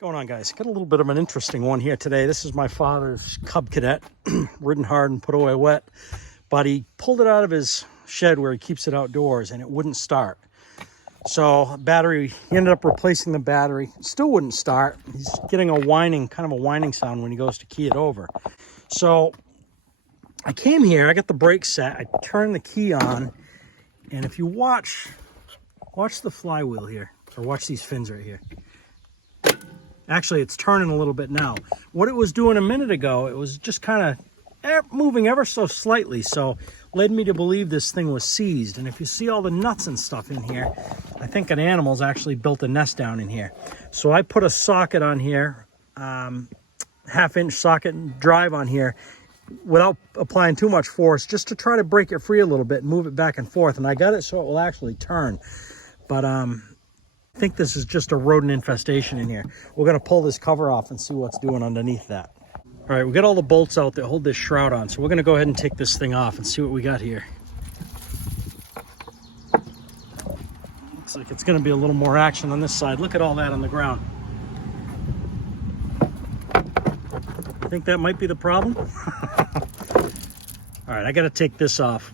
Going on, guys? Got a little bit of an interesting one here today. This is my father's Cub Cadet, ridden hard and put away wet, but he pulled it out of his shed where he keeps it outdoors and it wouldn't start. So battery, he ended up replacing the battery. It still wouldn't start. He's getting a whining, kind of a whining sound when he goes to key it over. So I came here, I got the brake set, I turned the key on, and if you watch the flywheel here, or watch these fins right here. Actually, it's turning a little bit now. What it was doing a minute ago, it was just kind of moving ever so slightly, so led me to believe this thing was seized. And if you see all the nuts and stuff in here, I think an animal's actually built a nest down in here. So I put a socket on here, half-inch socket and drive on here, without applying too much force, just to try to break it free a little bit and move it back and forth. And I got it so it will actually turn. But I think this is just a rodent infestation in here. We're going to pull this cover off and see what's doing underneath that. All right, we got all the bolts out that hold this shroud on, so we're going to go ahead and take this thing off and see what we got here. Looks like it's going to be a little more action on this side. Look at all that on the ground. I think that might be the problem. All right, I got to take this off.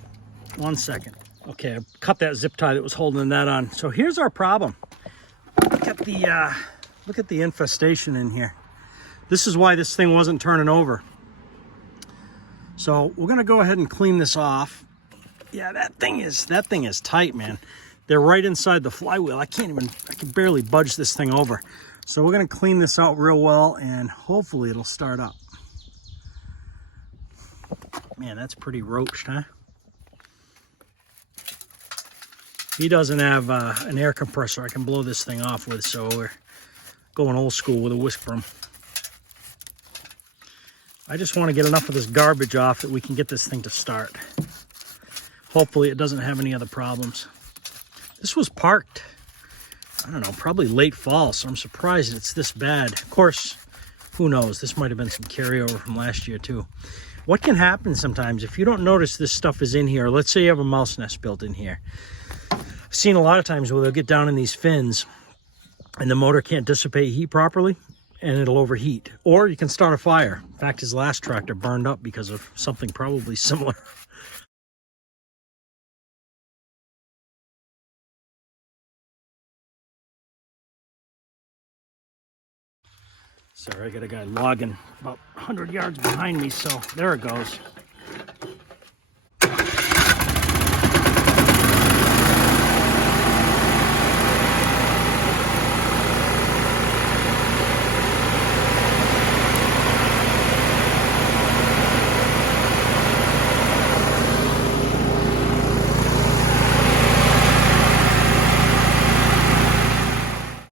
1 second. Okay, I cut that zip tie that was holding that on. So here's our problem. Look at the infestation in here. This is why this thing wasn't turning over. So we're gonna go ahead and clean this off. Yeah, that thing is tight, man. They're right inside the flywheel. I can barely budge this thing over. So we're gonna clean this out real well and hopefully it'll start up. Man, that's pretty roached, huh? He doesn't have an air compressor I can blow this thing off with, so we're going old school with a whisk broom. I just want to get enough of this garbage off that we can get this thing to start. Hopefully it doesn't have any other problems. This was parked, I don't know, probably late fall, so I'm surprised it's this bad. Of course, who knows? This might have been some carryover from last year too. What can happen sometimes if you don't notice this stuff is in here? Let's say you have a mouse nest built in here. I've seen a lot of times where they'll get down in these fins and the motor can't dissipate heat properly and it'll overheat. Or you can start a fire. In fact, his last tractor burned up because of something probably similar. Sorry, I got a guy logging about 100 yards behind me, so there it goes.